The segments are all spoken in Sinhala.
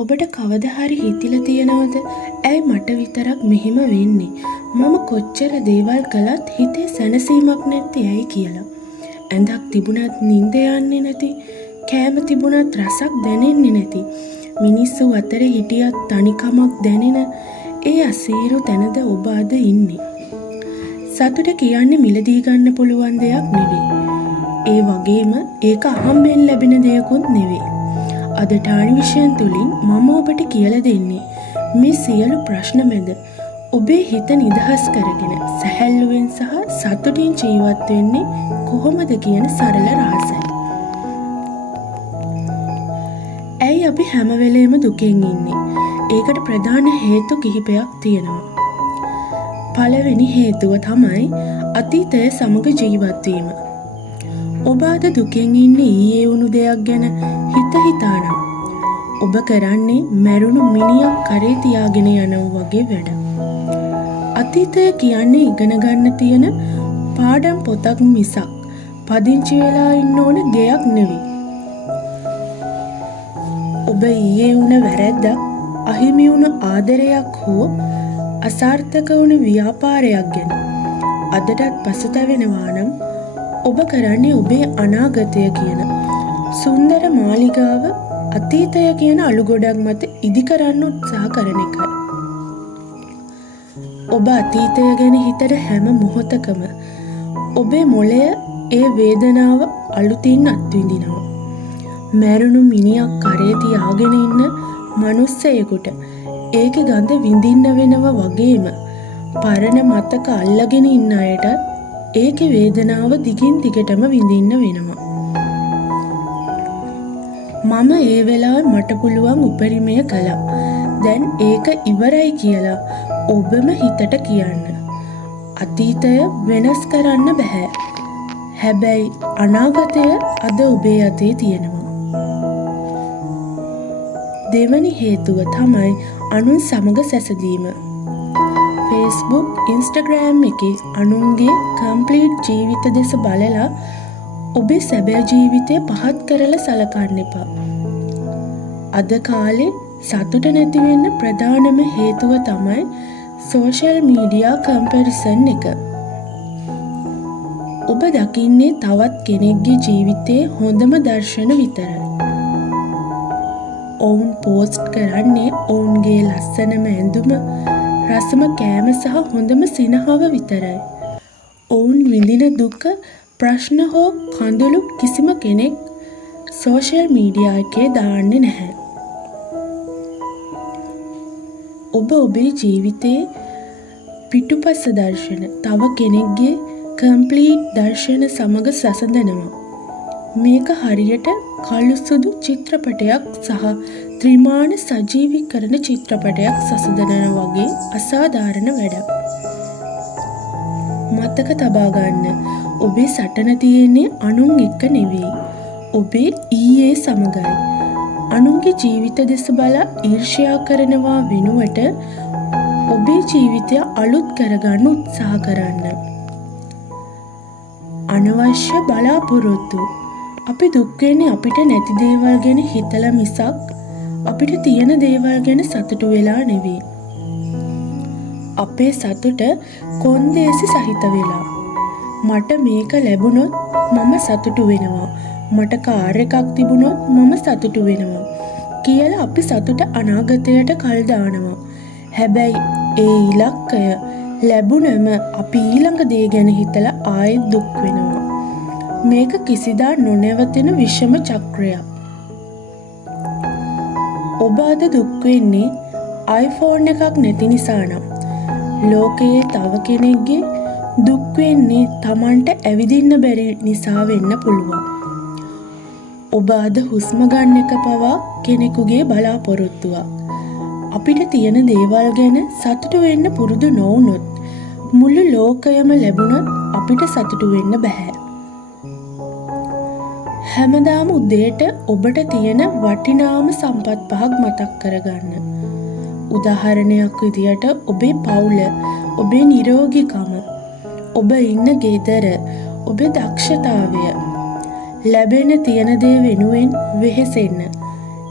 ඔබට කවදා හරි හිතිලා තියෙනවද? ඇයි මට විතරක් මෙහෙම වෙන්නේ? මම කොච්චර දේවල් කළත් හිතේ සැනසීමක් නැත්තේ ඇයි කියලා. ඇඳක් තිබුණත් නිින්ද යන්නේ නැති, කෑම තිබුණත් රසක් දැනෙන්නේ නැති, මිනිස්සු අතර හිටියත් තනිකමක් දැනෙන ඒ අසීරු තැනද ඔබ අද ඉන්නේ. සතුට කියන්නේ මිලදී ගන්න පුළුවන් දෙයක් නෙවෙයි. ඒ වගේම ඒක අහම්බෙන් ලැබෙන දෙයක්වත් නෙවෙයි. අද ටෙලිවිෂන් තුලින් මම ඔබට කියලා දෙන්නේ මේ සියලු ප්‍රශ්න මැද ඔබේ හිත නිදහස් කරගෙන සැහැල්ලුවෙන් සහ සතුටින් ජීවත් වෙන්නේ කොහොමද කියන සරල රහසයි. ඇයි අපි හැම වෙලේම දුකෙන් ඉන්නේ? ඒකට ප්‍රධාන හේතු කිහිපයක් තියෙනවා. පළවෙනි හේතුව තමයි අතීතය සමග ජීවත් වීම. ඔබ අද දුකෙන් ඉන්නේ ඊයේ වුණු දෙයක් ගැන හිතානම් ඔබ කරන්නේ මැරුණු මිනිහක් කරේ තියාගෙන යනවා වගේ වැඩ. අතීතය කියන්නේ ඉගෙන ගන්න තියෙන පාඩම් පොතක් මිසක් පදිංචි වෙලා ඉන්න ඕන ගයක් නෙවෙයි. ඔබ ඊයේ වුණ වැරැද්දක්, අහිමි වුණ ආදරයක් හෝ අසාර්ථක වුණ ව්‍යාපාරයක් ගැන අදටත් පසුතැවෙනවා නම් ඔබ කරන්නේ ඔබේ අනාගතය කියන සුන්දර මාලිගාව අතීතය කියන අලු ගොඩක් මත ඉදි කරන්න උත්සාහ කරන එකයි. ඔබ අතීතය ගැන හිතන හැම මොහොතකම ඔබේ මොළය ඒ වේදනාව අලුතින් අත්විඳිනවා. මැරුණු මිනිහක් කරේ තියාගෙන ඉන්න මිනිස්සෙකුට ඒකේ ගඳ විඳින්න වෙනවා වගේම පරණ මතක අල්ලගෙන ඉන්න අයට ඒකේ වේදනාව දිගින් දිගටම විඳින්න වෙනවා. මම ඒ වෙලාවේ මට පුළුවන් උපරිමය කළා. දැන් ඒක ඉවරයි කියලා ඔබම හිතට කියන්න. අතීතය වෙනස් කරන්න බෑ. හැබැයි අනාගතය අද ඔබේ අතේ තියෙනවා. දෙවැනි හේතුව තමයි අනුන් සමග සැසඳීම. Facebook, Instagram එකේ අනුන්ගේ කම්ප්ලීට් ජීවිත දෙස බලලා ඔබේ සැබෑ ජීවිතය පහත් කරලා සලකන්න එපා. අද කාලේ සතුට නැති වෙන්න ප්‍රධානම හේතුව තමයි සෝෂල් මීඩියා කම්පැරිසන් එක. ඔබ දකින්නේ තවත් කෙනෙක්ගේ ජීවිතයේ හොඳම දර්ශන විතරයි. ඔවුන් පෝස්ට් කරන්නේ ඔවුන්ගේ ලස්සනම ඇඳුම, රසම කෑම සහ හොඳම සිනහව විතරයි. ඔවුන් විඳින දුක, ප්‍රශ්න හෝ කඳුළු කිසිම කෙනෙක් සෝෂල් මීඩියා එකේ දාන්නේ නැහැ. ඔබ ඔබේ ජීවිතයේ පිටුපස දර්ශන තව කෙනෙක්ගේ කම්ප්ලීට් දර්ශන සමග සසඳනවා. මේක හරියට කළු සුදු චිත්‍රපටයක් සහ ත්‍රිමාණ සජීවීකරණ චිත්‍රපටයක් සසඳනවා වගේ අසාධාරණ වැඩක්. මතක තබා ගන්න, ඔබේ සටන තියෙන්නේ අනුන් එක්ක නෙවෙයි. ඔබේ ඊයේ සමගයි. අනුන්ගේ ජීවිත දෙස බලා ඊර්ෂ්‍යා කරනවා වෙනුවට ඔබේ ජීවිතය අලුත් කරගන්න උත්සාහ කරන්න. අනවශ්‍ය බලාපොරොත්තු. අපි දුක් වෙන්නේ අපිට නැති දේවල් ගැන හිතලා මිසක් අපිට තියෙන දේවල් ගැන සතුටු වෙලා නෙවෙයි. අපේ සතුට කොන්දේසි සහිත වෙලා. මට මේක ලැබුණොත් මම සතුටු වෙනවා. මට කාර් එකක් තිබුණොත් මම සතුටු වෙනවා කියලා අපි සතුට අනාගතයට කල් දානවා. හැබැයි ඒ ඉලක්කය ලැබුණම අපි ඊළඟ දේ ගැන හිතලා ආයෙත් දුක් වෙනවා. මේක කිසිදා නොනැවතෙන විෂම චක්‍රයක්. ඔබ අද දුක් වෙන්නේ iPhone එකක් නැති නිසා නම්, ලෝකයේ තව කෙනෙක්ගේ දුක් වෙන්නේ Tamanට ඇවිදින්න බැරි නිසා වෙන්න පුළුවන්. ඔබ අද හුස්ම ගන්න එක පවා කෙනෙකුගේ බලාපොරොත්තුවක්. අපිට තියෙන දේවල් ගැන සතුටු වෙන්න පුරුදු නොවුනොත් මුළු ලෝකයම ලැබුණත් අපිට සතුටු වෙන්න බෑ. හැමදාම උදේට ඔබට තියෙන වටිනාම සම්පත් පහක් මතක් කරගන්න. උදාහරණයක් විදියට ඔබේ පවුල, ඔබේ නිරෝගීකම, ඔබ ඉන්න ගෙදර, ඔබේ දක්ෂතාවය, ලැබෙන තියෙන දේ වෙනුවෙන් වෙහෙසෙන්න,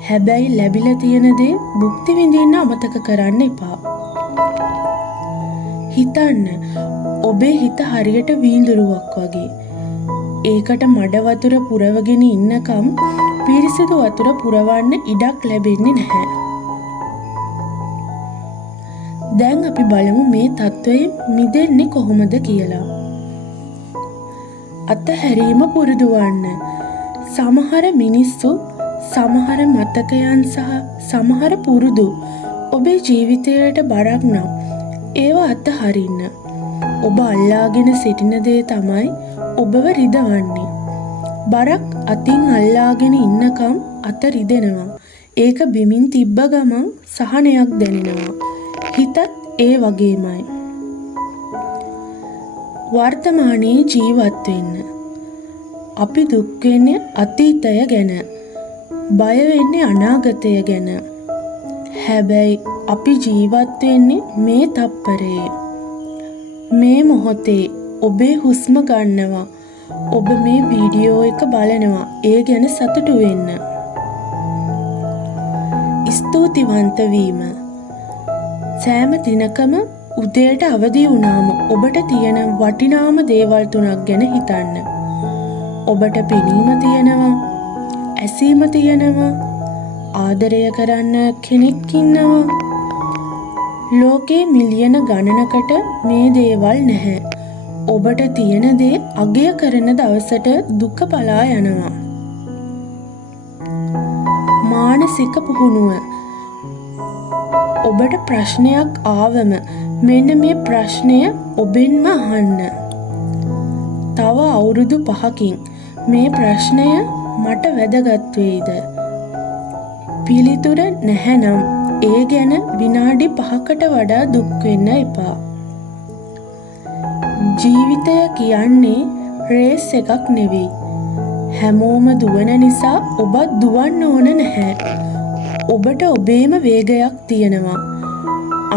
හැබැයි ලැබිලා තියෙන දේ භුක්ති විඳින්න අමතක කරන්න එපා. හිතන්න ඔබේ හිත හරියට වීදුරුවක් වගේ. ඒකට මඩ වතුර පුරවගෙන ඉන්නකම් පිරිසිදු වතුර පුරවන්න ඉඩක් ලැබෙන්නේ නැහැ. දැන් අපි බලමු මේ තත්ත්වයෙන් මිදෙන්නේ කොහොමද කියලා. අතහැරීම පුරුදු වන්න. සමහර මිනිස්සු සමහර මතකයන් සහ සමහර පුරුදු ඔබේ ජීවිතයට බරක් නම් ඒවා අතහරින්න. ඔබ අල්ලාගෙන සිටින දේ තමයි ඔබව රිදවන්නේ. බරක් අතින් අල්ලාගෙන ඉන්නකම් අත රිදෙනවා. ඒක බිමින් තිබ්බ ගමන් සහනයක් දැනෙනවා. හිතත් ඒ වගේමයි. වර්තමානයේ ජීවත් වෙන්න. අපි දුක් වෙන්නේ අතීතය ගැන. බය වෙන්නේ අනාගතය ගැන. හැබැයි අපි ජීවත් වෙන්නේ මේ තප්පරයේ. මේ මොහොතේ ඔබේ හුස්ම ගන්නවා. ඔබ මේ වීඩියෝ එක බලනවා. ඒ ගැන සතුටු වෙන්න. ස්තුතිවන්ත වීම. සෑම දිනකම උදේට අවදි වුණාම ඔබට තියෙන වටිනාම දේවල් 3ක් ගැන හිතන්න. ඔබට පෙනීම තියෙනවා, ඇසීම තියෙනවා, ආදරය කරන්න කෙනෙක් ඉන්නවා. ලෝකේ මිලියන ගණනකට මේ දේවල් නැහැ. ඔබට තියෙන දේ අගය කරන දවසට දුක පලා යනවා. මානසික පුහුණුව. ඔබට ප්‍රශ්නයක් ආවම මෙන්න මේ ප්‍රශ්නය ඔබෙන්ම අහන්න. තව අවුරුදු 5කින් මේ ප්‍රශ්නය මට වැදගත් වෙයිද? පිළිතුර නැහැනම් ඒ ගැන විනාඩි 5කට වඩා දුක් වෙන්න එපා. ජීවිතය කියන්නේ රේස් එකක් නෙවෙයි. හැමෝම දුවන නිසා ඔබත් දුවන්න ඕන නැහැ. ඔබට ඔබේම වේගයක් තියෙනවා.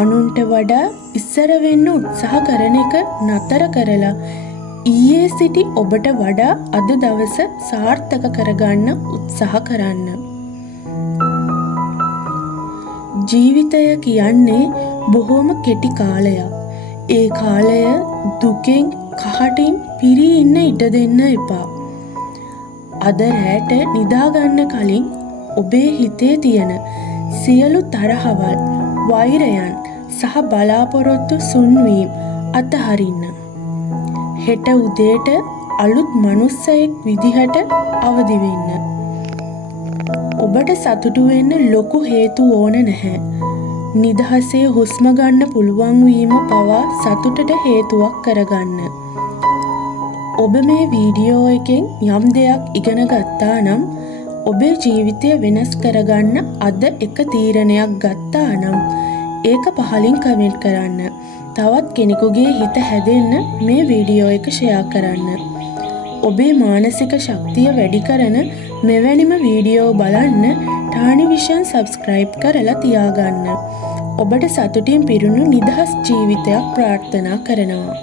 අනුන්ට වඩා ඉස්සර වෙන්න උත්සාහ කරන එක නතර කරලා ඊයේ සිටි ඔබට වඩා අද දවස සාර්ථක කරගන්න උත්සාහ කරන්න. ජීවිතය කියන්නේ බොහොම කෙටි කාලයක්. ඒ කාලය දුකෙන් කහටින් පිරී ඉන්න ඉඩ දෙන්න එපා. අද රැට නිදාගන්න කලින් ඔබේ හිතේ තියෙන සියලු තරහවල්, වෛරයන් සහ බලාපොරොත්තු සුන්වීම් අතහරින්න. හෙට උදේට අලුත් මනුස්සයෙක් විදිහට අවදි වෙන්න. ඔබට සතුටු වෙන්න ලොකු හේතු ඕන නැහැ. නිදහසේ හුස්ම ගන්න පුළුවන් වීම පවා සතුටට හේතුවක් කරගන්න. ඔබ මේ වීඩියෝ එකෙන් යම් දෙයක් ඉගෙන ගත්තා නම් ඔබේ ජීවිතය වෙනස් කරගන්න අද එක තීරණයක් ගත්තා නම් ඒක පහලින් කමෙන්ට් කරන්න. තවත් කෙනෙකුගේ හිත හැදෙන්න මේ වීඩියෝ එක ෂෙයා කරන්න. ඔබේ මානසික ශක්තිය වැඩි කරන මෙවැනිම වීඩියෝ බලන්න ටානි විෂන් සබ්ස්ක්‍රයිබ් කරලා තියාගන්න. ඔබට සතුටින් පිරුණු නිදහස් ජීවිතයක් ප්‍රාර්ථනා කරනවා.